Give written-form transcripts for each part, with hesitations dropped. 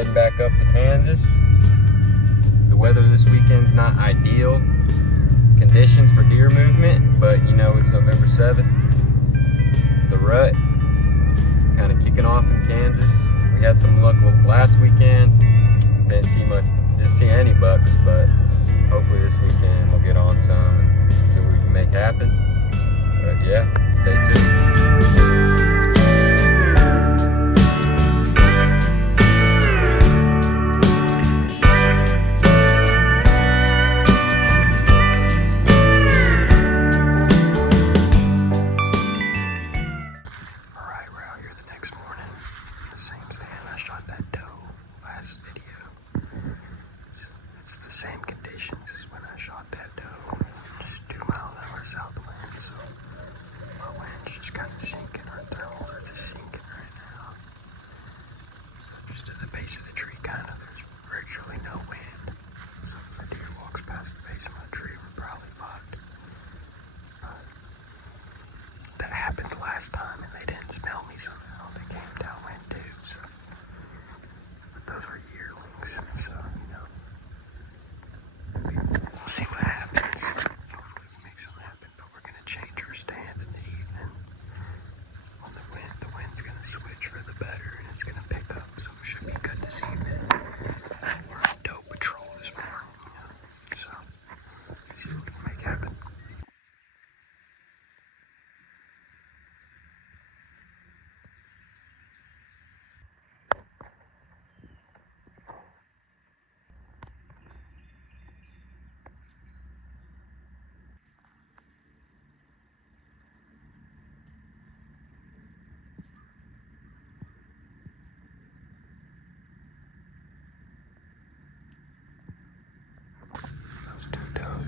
heading back up to Kansas. The weather this weekend's not ideal conditions for deer movement, but you know, it's November 7th. The rut kind of kicking off in Kansas. We had some luck last weekend. Didn't see any bucks, but hopefully this weekend we'll get on some and see what we can make happen. But yeah, stay tuned.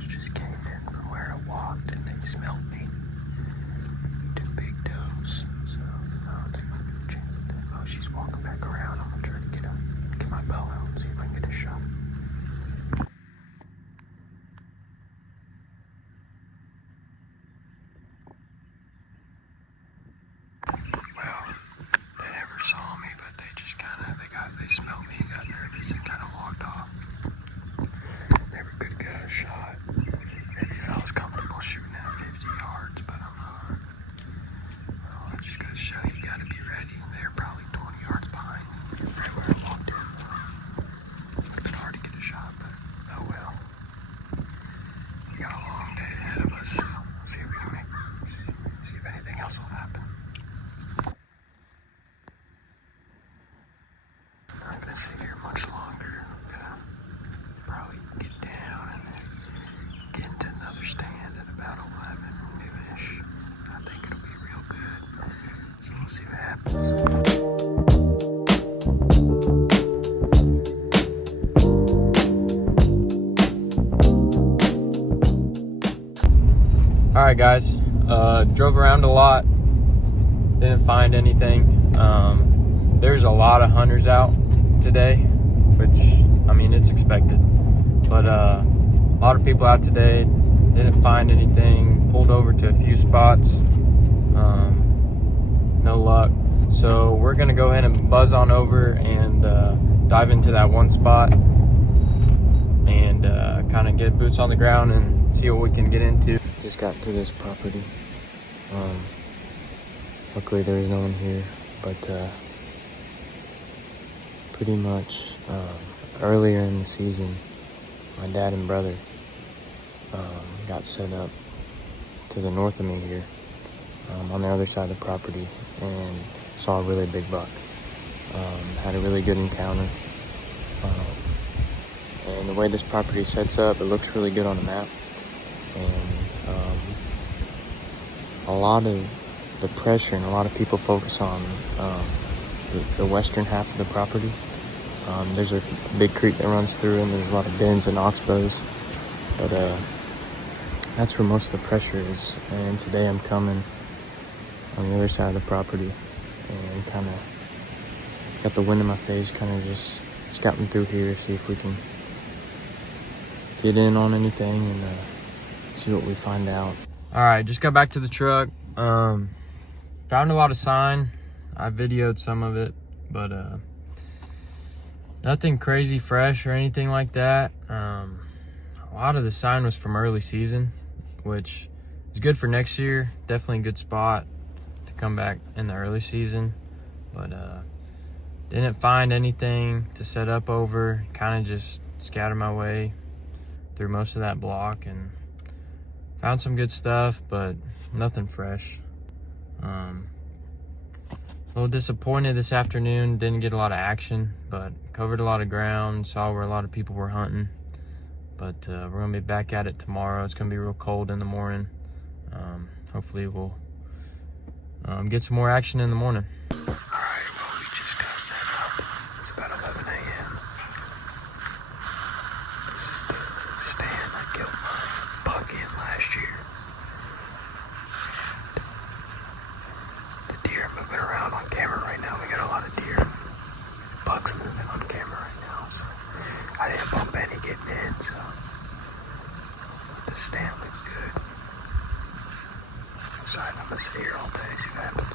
Just came in from where I walked and they smelled me. Two big does. So I'll take a chance at that. Oh, she's walking back around. I'm gonna try to get my bow out and see if I can get a shot. Well, they never saw me, but they just they smelled me and got nervous and kind of walked off. Never could get a shot. Maybe if I was comfortable shooting at 50 yards, but I'm not. Well, I just gotta show you, gotta be ready. They're probably 20 yards behind me, right where I walked in. Would have been hard to get a shot, but oh well. We got a long day ahead of us, so see if we can see if anything else will happen. I'm not gonna sit here much longer. Probably get down and then get into another stand at about 11 noonish. I think it'll be real good. So we'll see what happens. Alright guys, drove around a lot, didn't find anything. There's a lot of hunters out today, which, I mean, it's expected. But a lot of people out today, didn't find anything, pulled over to a few spots, no luck. So we're gonna go ahead and buzz on over and dive into that one spot and kind of get boots on the ground and see what we can get into. Just got to this property. Luckily there's no one here, but pretty much earlier in the season, my dad and brother got set up to the north of me here on the other side of the property and saw a really big buck. Had a really good encounter. And the way this property sets up, it looks really good on the map. And a lot of the pressure and a lot of people focus on the western half of the property. There's a big creek that runs through and there's a lot of bends and oxbows, but that's where most of the pressure is. And today I'm coming on the other side of the property and kind of got the wind in my face, kind of just scouting through here, see if we can get in on anything and see what we find out. All right, just got back to the truck. Found a lot of sign. I videoed some of it, but Nothing crazy fresh or anything like that. A lot of the sign was from early season, which is good for next year. Definitely a good spot to come back in the early season. But didn't find anything to set up over. Kind of just scattered my way through most of that block and found some good stuff, but nothing fresh. A little disappointed this afternoon. Didn't get a lot of action, but covered a lot of ground. Saw where a lot of people were hunting. But we're gonna be back at it tomorrow. It's gonna be real cold in the morning. Hopefully we'll get some more action in the morning. All right, well, we just got set up. It's about 11 a.m. This is the stand I killed my buck in last year. And the deer are moving around on camera right now. We got a lot of deer. Bucks moving on camera right now. So I didn't bump any getting in, so the stand looks good. I'm excited. I'm gonna sit here all day, see what happens.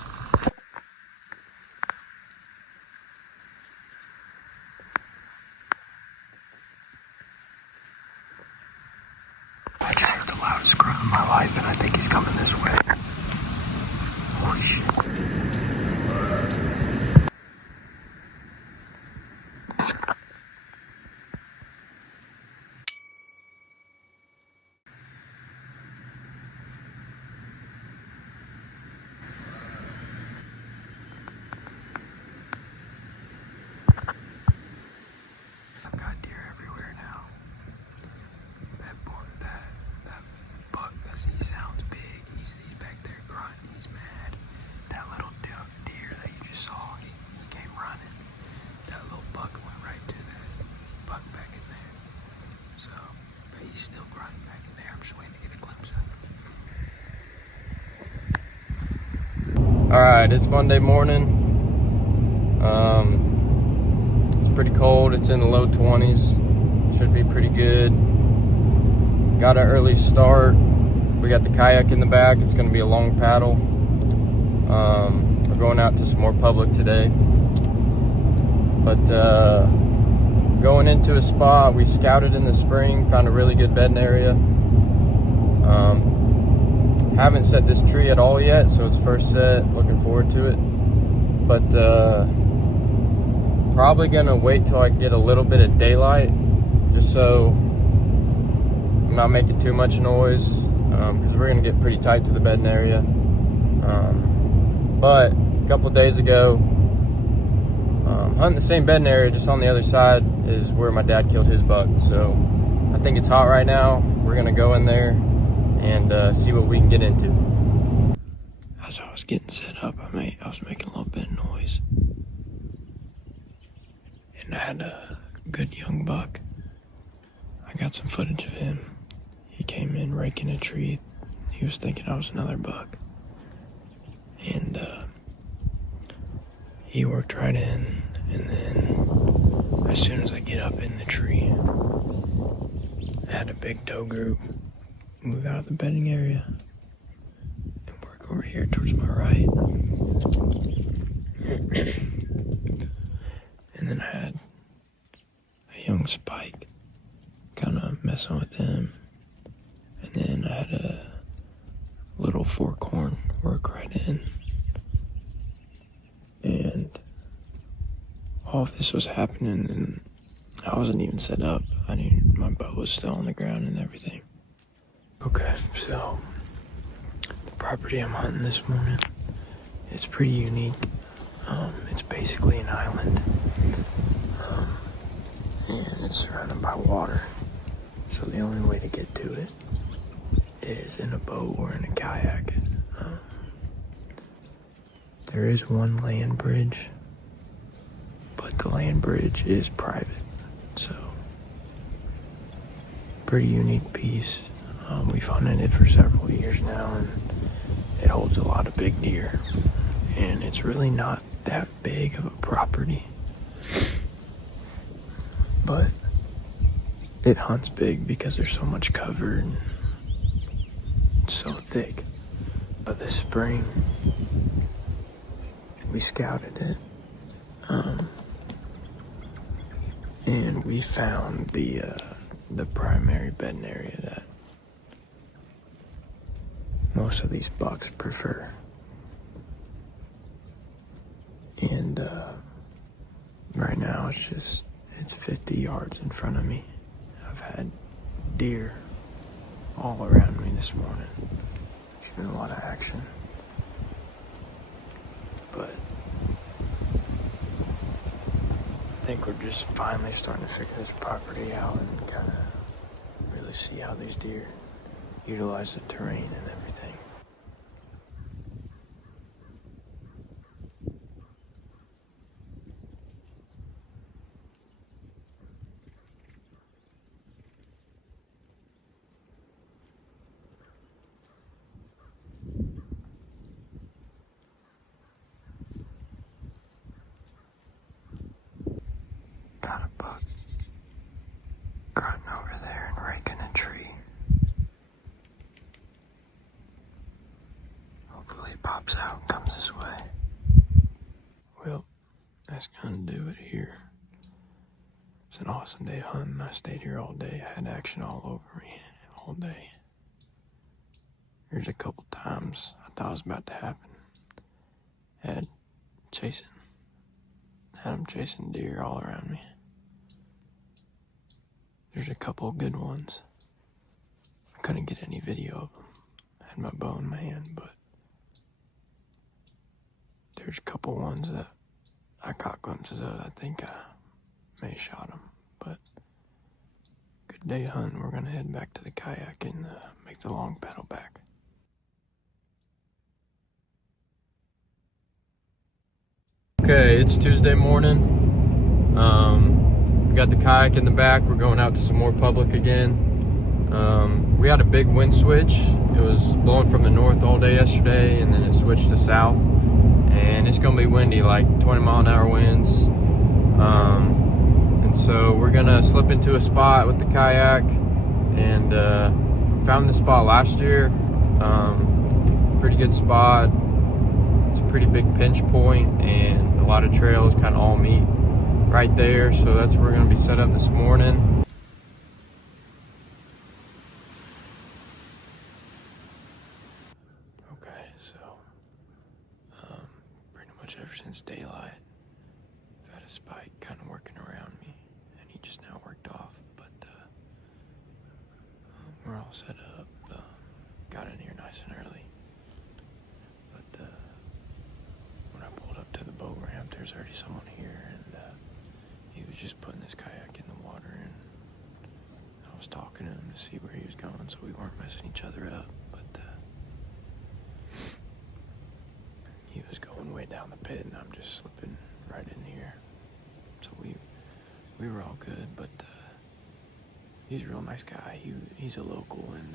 I just heard the loudest grunt in my life, and I think he's coming this way. Holy shit. I've got deer everywhere now. That buck, he sounds big. He's back there grunting. He's mad. That little deer that you just saw, he came running. That little buck went right to that buck back in there. So, but he's still grunting back in there. I'm just waiting to get a glimpse of him. All right, it's Monday morning. It's pretty cold. It's in the low 20s. Should be pretty good. Got an early start. We got the kayak in the back. It's going to be a long paddle. We're going out to some more public today. But going into a spot we scouted in the spring, found a really good bedding area. Haven't set this tree at all yet, so it's first set. Looking forward to it. But probably gonna wait till I get a little bit of daylight, just so I'm not making too much noise, because we're gonna get pretty tight to the bedding area. But a couple days ago, hunting the same bedding area, just on the other side is where my dad killed his buck. So I think it's hot right now. We're gonna go in there and see what we can get into. As I was getting set up, I was making a little bit of noise. And I had a good young buck. I got some footage of him. He came in raking a tree. He was thinking I was another buck. And he worked right in. And then as soon as I get up in the tree, I had a big doe group move out of the bedding area and work over here towards my right. And then I had a young spike kind of messing with them. And then I had a little fork horn work right in. And all of this was happening and I wasn't even set up. I knew my bow was still on the ground and everything. Okay, so the property I'm hunting this morning is pretty unique. It's basically an island, and it's surrounded by water. So the only way to get to it is in a boat or in a kayak. There is one land bridge, but the land bridge is private. So pretty unique piece. We've hunted it for several years now, and it holds a lot of big deer. And it's really not that big of a property, but it hunts big because there's so much cover and it's so thick. But this spring, we scouted it. And we found the primary bedding area that most of these bucks prefer. And right now it's 50 yards in front of me. I've had deer all around me this morning. There's been a lot of action. But I think we're just finally starting to figure this property out and kind of really see how these deer utilize the terrain and everything. Got a buck grunting over there and raking a tree. Hopefully it pops out and comes this way. Well, that's gonna do it here. It's an awesome day hunting. I stayed here all day. I had action all over me all day. There's a couple times I thought it was about to happen. Had them chasing deer all around me. There's a couple good ones. I couldn't get any video of them. I had my bow in my hand, but there's a couple ones that I caught glimpses of. I think I may have shot them, but good day hunting. We're gonna head back to the kayak and make the long paddle back. Okay, it's Tuesday morning. We got the kayak in the back. We're going out to some more public again. We had a big wind switch. It was blowing from the north all day yesterday, and then it switched to south. And it's gonna be windy, like 20-mile-an-hour winds. And so we're gonna slip into a spot with the kayak, and found this spot last year. Pretty good spot. It's a pretty big pinch point, and a lot of trails kind of all meet right there. So that's where we're gonna be set up this morning. Okay, so pretty much ever since daylight, I've had a spike kind of working around me, and he just now worked off. But we're all set up. Got in here nice and early. But when I pulled up to the boat ramp, there's already someone here, and he was just putting his kayak in the water, and I was talking to him to see where he was going, so we weren't messing each other up. But he was going way down the pit, and I'm just slipping right in here. So we were all good, but he's a real nice guy. He's a local, and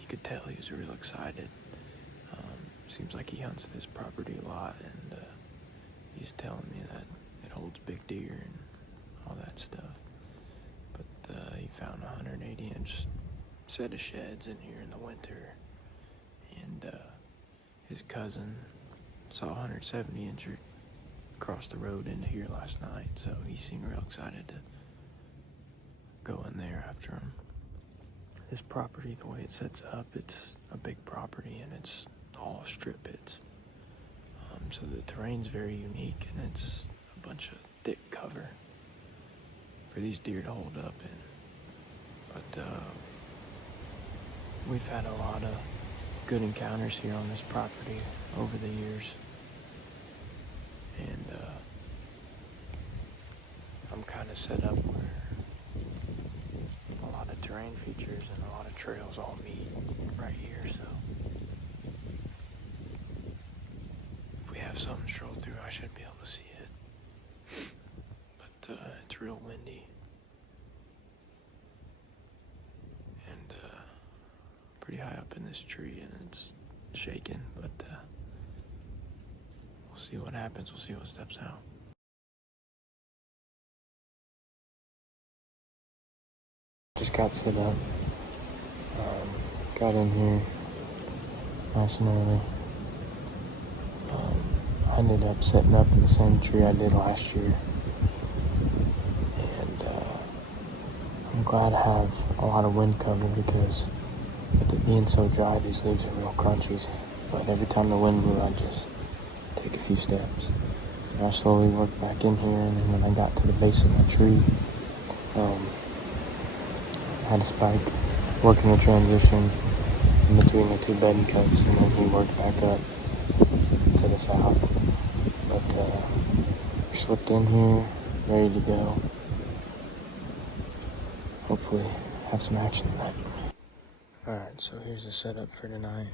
you could tell he was real excited. Seems like he hunts this property a lot, and he's telling me that it holds big deer and all that stuff. But he found a 180-inch set of sheds in here in the winter, and his cousin saw a 170-incher across the road into here last night, so he seemed real excited to go in there after him. This property, the way it sets up, it's a big property, and it's all strip pits. So the terrain's very unique, and it's a bunch of thick cover for these deer to hold up in. But we've had a lot of good encounters here on this property over the years, and I'm kind of set up where a lot of terrain features and a lot of trails all meet right here. So if we have something stroll through, I should be able to see it. But it's real windy, and pretty high up in this tree, and it's shaking. But we'll see what happens. We'll see what steps out. Just got set up. Got in here nice and early. I ended up setting up in the same tree I did last year, and glad to have a lot of wind cover because with it being so dry, these leaves are real crunchy. But every time the wind blew, I'd just take a few steps. And I slowly worked back in here, and then when I got to the base of my tree, I had a spike working the transition in between the two bedding cuts, and then he worked back up to the south. But we're slipped in here, ready to go. Hopefully have some action tonight. Alright, so here's the setup for tonight.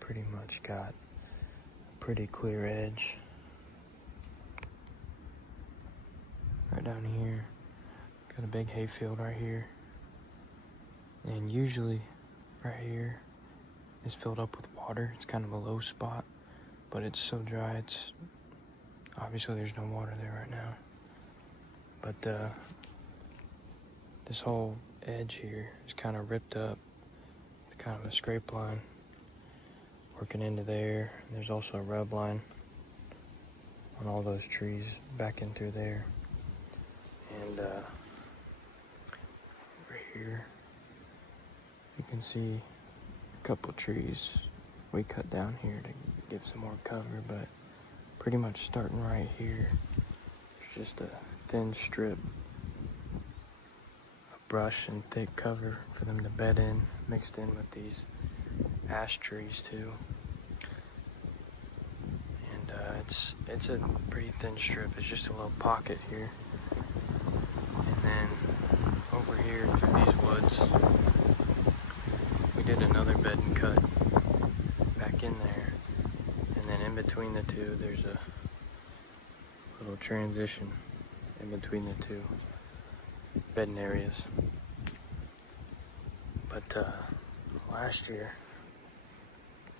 Pretty much got a pretty clear edge right down here. Got a big hayfield right here. And usually right here is filled up with water. It's kind of a low spot, but it's so dry, it's obviously there's no water there right now. But this whole edge here is kind of ripped up. It's kind of a scrape line working into there. There's also a rub line on all those trees back in through there. And over here, you can see a couple trees we cut down here to give some more cover, but pretty much starting right here, there's just a thin strip of brush and thick cover for them to bed in, mixed in with these ash trees too. And it's a pretty thin strip. It's just a little pocket here. And then over here through these woods, we did another bed and cut back in there. And then in between the two, there's a little transition in between the two bedding areas. But last year,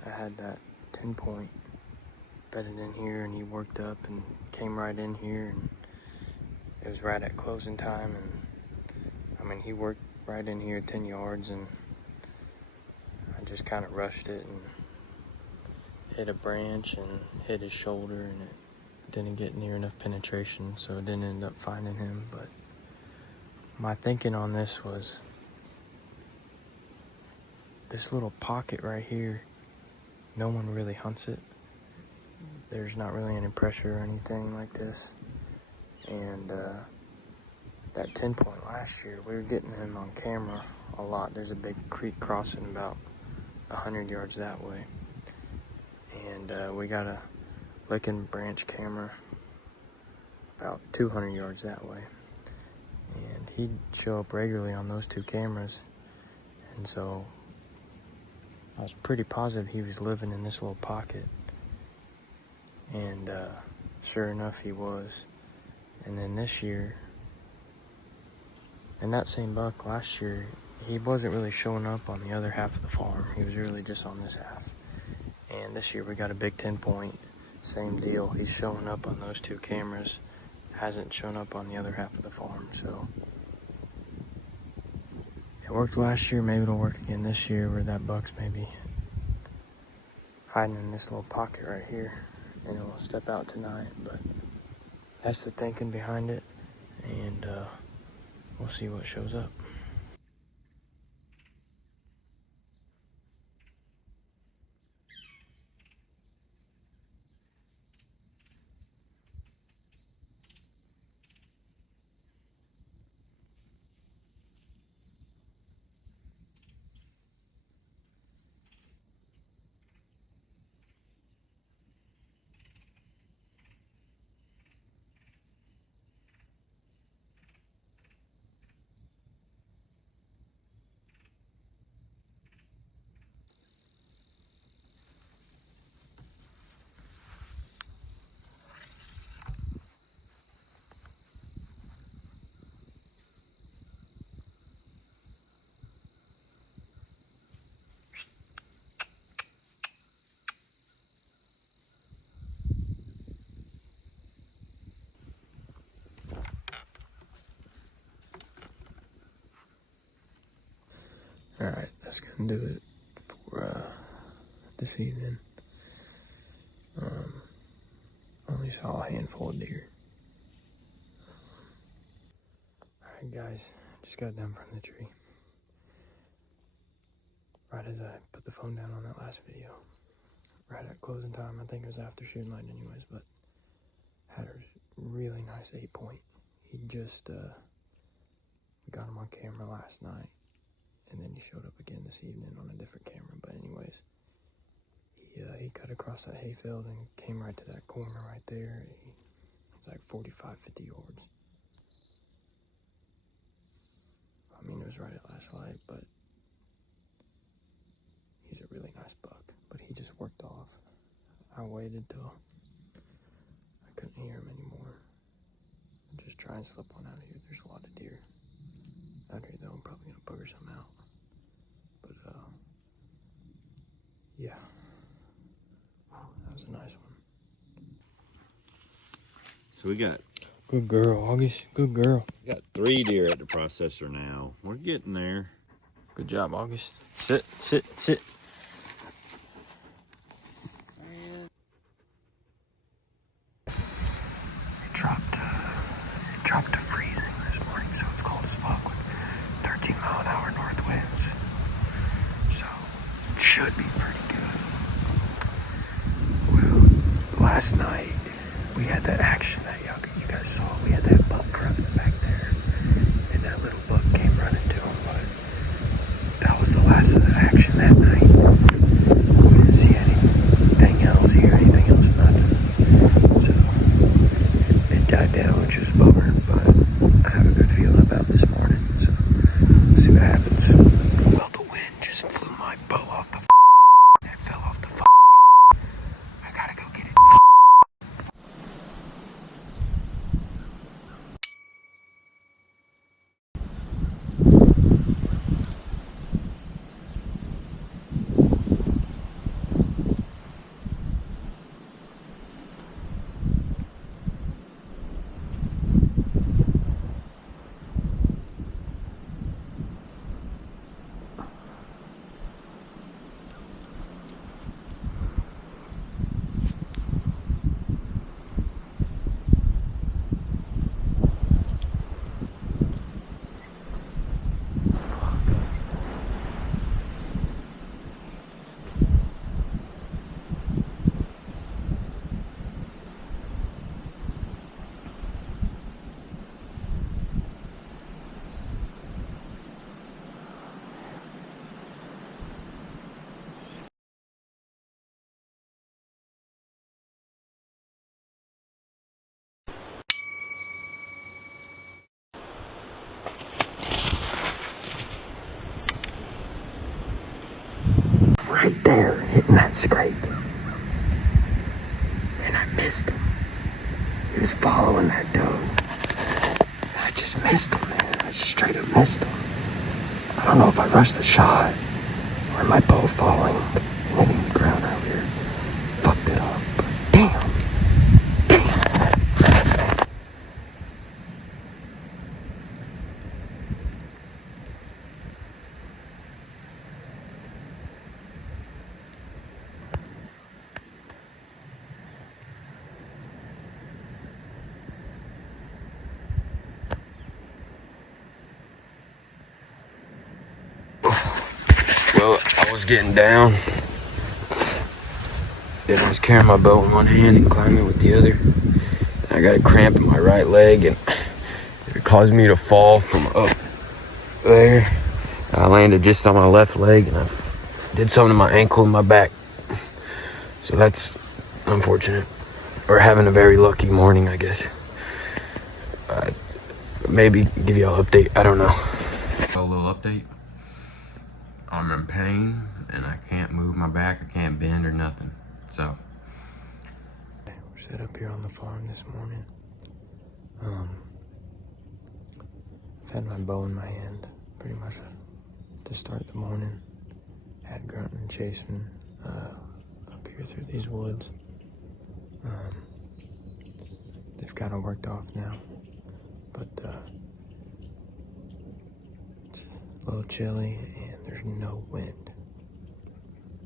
I had that 10-point bedded in here, and he worked up and came right in here, and it was right at closing time, and I mean, he worked right in here 10 yards, and I just kind of rushed it and hit a branch and hit his shoulder, and it didn't get near enough penetration, so it didn't end up finding him. But my thinking on this was, this little pocket right here, no one really hunts it. There's not really any pressure or anything like this. And that 10-point last year, we were getting him on camera a lot. There's a big creek crossing about 100 yards that way. And we got a licking branch camera about 200 yards that way. And he'd show up regularly on those two cameras. And so I was pretty positive he was living in this little pocket. And sure enough, he was. And then this year, and that same buck last year, he wasn't really showing up on the other half of the farm. He was really just on this half. And this year we got a big 10-point, same deal. He's showing up on those two cameras, hasn't shown up on the other half of the farm. So it worked last year, maybe it'll work again this year, where that buck's maybe hiding in this little pocket right here, and it'll step out tonight. But that's the thinking behind it, and we'll see what shows up. Alright, that's gonna do it for this evening. Only saw a handful of deer. Alright guys, just got done from the tree. Right as I put the phone down on that last video. Right at closing time, I think it was after shooting light anyways, but had a really nice 8-point. He just, we got him on camera last night, and then he showed up again this evening on a different camera, but anyways, he cut across that hayfield and came right to that corner right there. It was like 45, 50 yards. I mean, it was right at last light, but he's a really nice buck, but he just worked off. I waited till I couldn't hear him anymore. Just try and slip one out of here. There's a lot of deer out here though. I'm probably gonna bugger some out. But yeah. That was a nice one. So we got Good girl, August. Good girl. we got 3 deer at the processor now. We're getting there. Good job, August. Sit, sit, sit. It dropped to freezing this morning, so it's cold as fuck with 13-mile-an-hour north winds. So it should be pretty good. Well, last night we had that action that you guys saw. We had that buck running back there, and that little buck came running to him, but that was the last of the action that night. We didn't see anything else, hear anything else, nothing. So it died down, which was a bummer, but I have a good feeling about this morning, so we'll see what happens. Well, the wind just flew my bow off the it fell off the I gotta go get it. Right there, hitting that scrape. And I missed him. He was following that doe. I just missed him, man. I just straight up missed him. I don't know if I rushed the shot or my bow falling and hitting the ground earlier fucked it up. But damn. Well, I was getting down, and I was carrying my bow in one hand and climbing with the other. And I got a cramp in my right leg, and it caused me to fall from up there. I landed just on my left leg, and I did something to my ankle and my back. So that's unfortunate. Or having a very lucky morning, I guess. Maybe give you an update, I don't know. A little update. I'm in pain and I can't move my back, I can't bend or nothing. So we're set up here on the farm this morning. I've had my bow in my hand pretty much to start the morning. Had grunting and chasing up here through these woods. They've kind of worked off now, but it's a little chilly and there's no wind,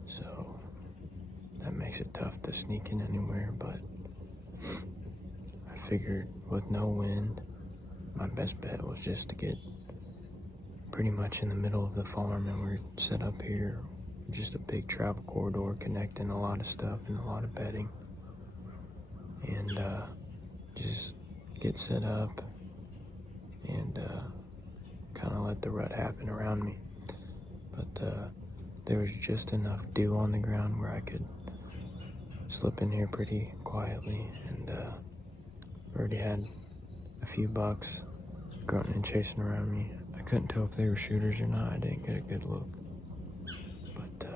so that makes it tough to sneak in anywhere. But I figured with no wind, my best bet was just to get pretty much in the middle of the farm, and we're set up here, just a big travel corridor connecting a lot of stuff and a lot of bedding, and just get set up and kind of let the rut happen around me. But there was just enough dew on the ground where I could slip in here pretty quietly, and already had a few bucks grunting and chasing around me. I couldn't tell if they were shooters or not. I didn't get a good look. But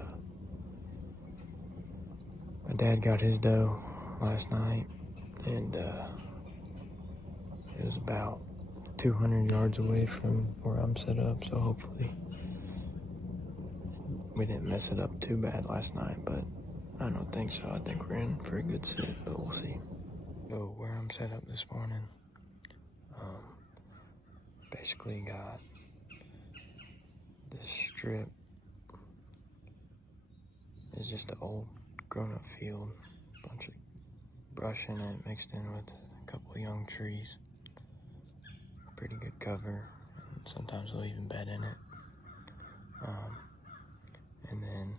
my dad got his doe last night, and it was about 200 yards away from where I'm set up, so hopefully we didn't mess it up too bad last night, but I don't think so. I think we're in for a good sit, but we'll see. So where I'm set up this morning, basically got this strip. It's just an old grown-up field, bunch of brush in it mixed in with a couple of young trees. Pretty good cover, and sometimes we'll even bed in it. And then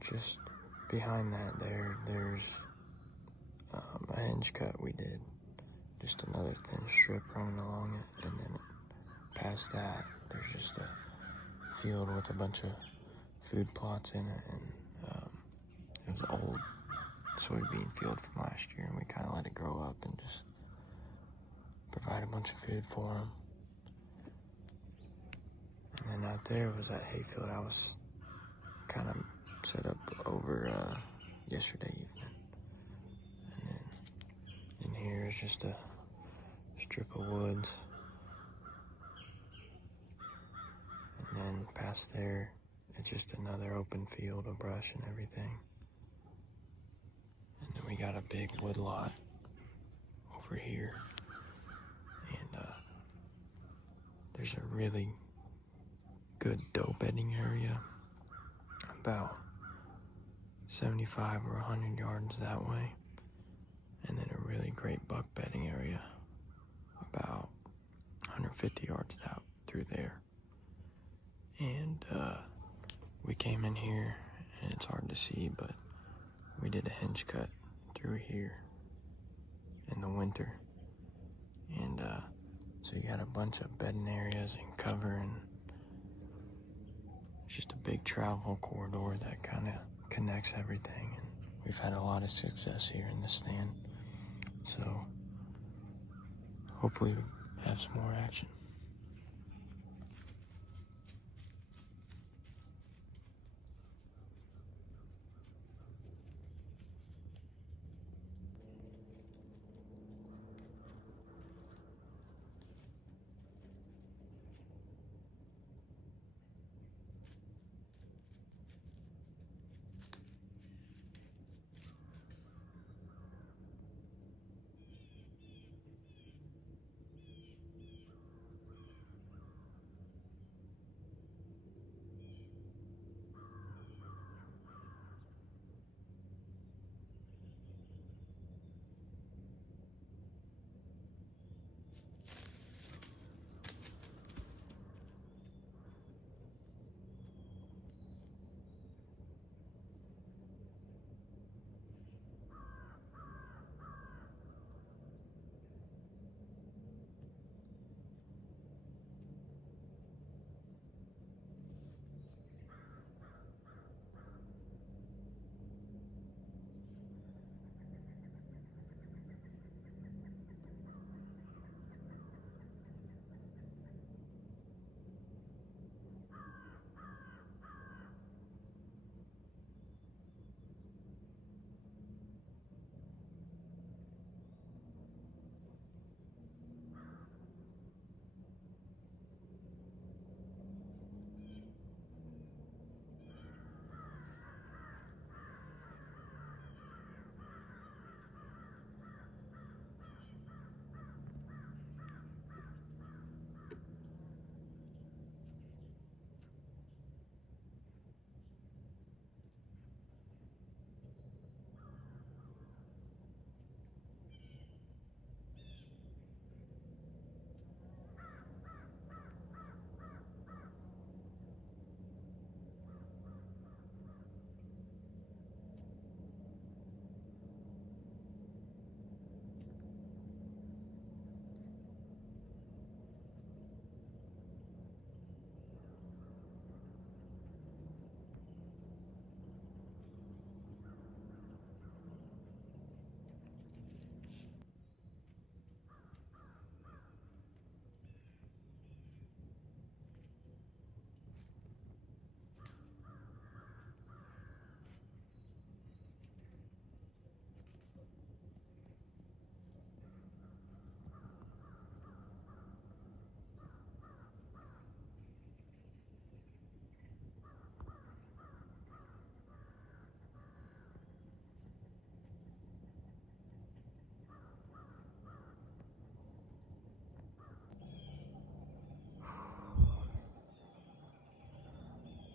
just behind that there's a hinge cut we did. Just another thin strip running along it, and then past that there's just a field with a bunch of food plots in it, and it was an old soybean field from last year, and we kind of let it grow up and just provide a bunch of food for them. And then out there was that hayfield I was kind of set up over yesterday evening. And then in here is just a strip of woods. And then past there, it's just another open field of brush and everything. And then we got a big wood lot over here. And there's a really good doe bedding area about 75 or 100 yards that way, and then a really great buck bedding area about 150 yards out through there. And we came in here, and it's hard to see, but we did a hinge cut through here in the winter, and so you got a bunch of bedding areas and cover, and it's just a big travel corridor that kind of connects everything, and we've had a lot of success here in this stand, so hopefully we have some more action.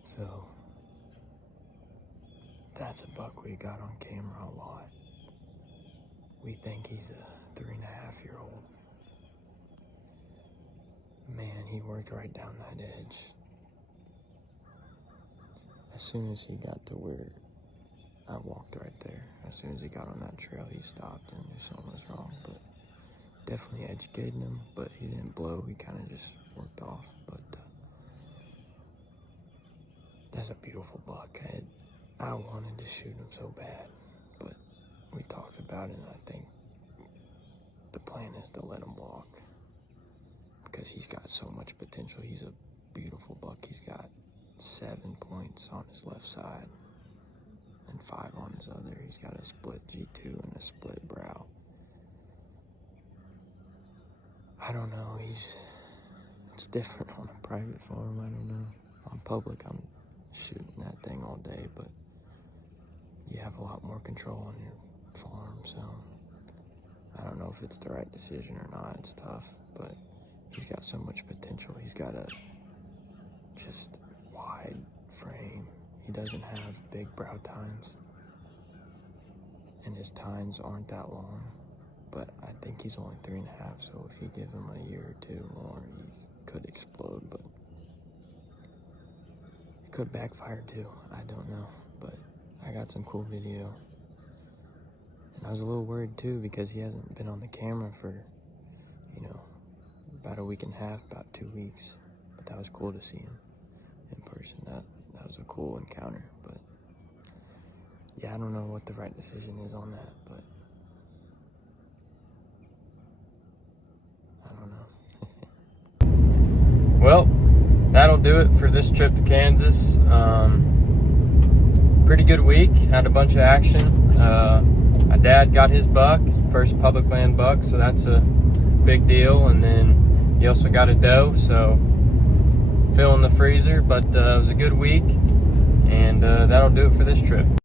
So that's a buck we got on camera a lot. We think he's a 3.5-year-old. Man, he worked right down that edge. As soon as he got to where I walked right there, as soon as he got on that trail, he stopped and knew something was wrong. But definitely educated him, but he didn't blow. He kind of just worked off. But that's a beautiful buck. I wanted to shoot him so bad, but we talked about it, and I think the plan is to let him walk because he's got so much potential. He's a beautiful buck. He's got 7 points on his left side and 5 on his other. He's got a split G2 and a split brow. I don't know. It's different on a private farm. I don't know. On public, I'm shooting that thing all day, but you have a lot more control on your farm, so I don't know if it's the right decision or not. It's tough, but he's got so much potential. He's got a just wide frame. He doesn't have big brow tines, and his tines aren't that long, but I think he's only 3.5, so if you give him a year or 2 more, he could explode, but it could backfire too. I don't know, but I got some cool video. And I was a little worried too because he hasn't been on the camera for, about a week and a half, about 2 weeks. But that was cool to see him in person. That was a cool encounter. But yeah, I don't know what the right decision is on that, but I don't know. Well, that'll do it for this trip to Kansas. Pretty good week. Had a bunch of action. My dad got his buck, first public land buck, so that's a big deal. And then he also got a doe, so filling the freezer. But it was a good week, and that'll do it for this trip.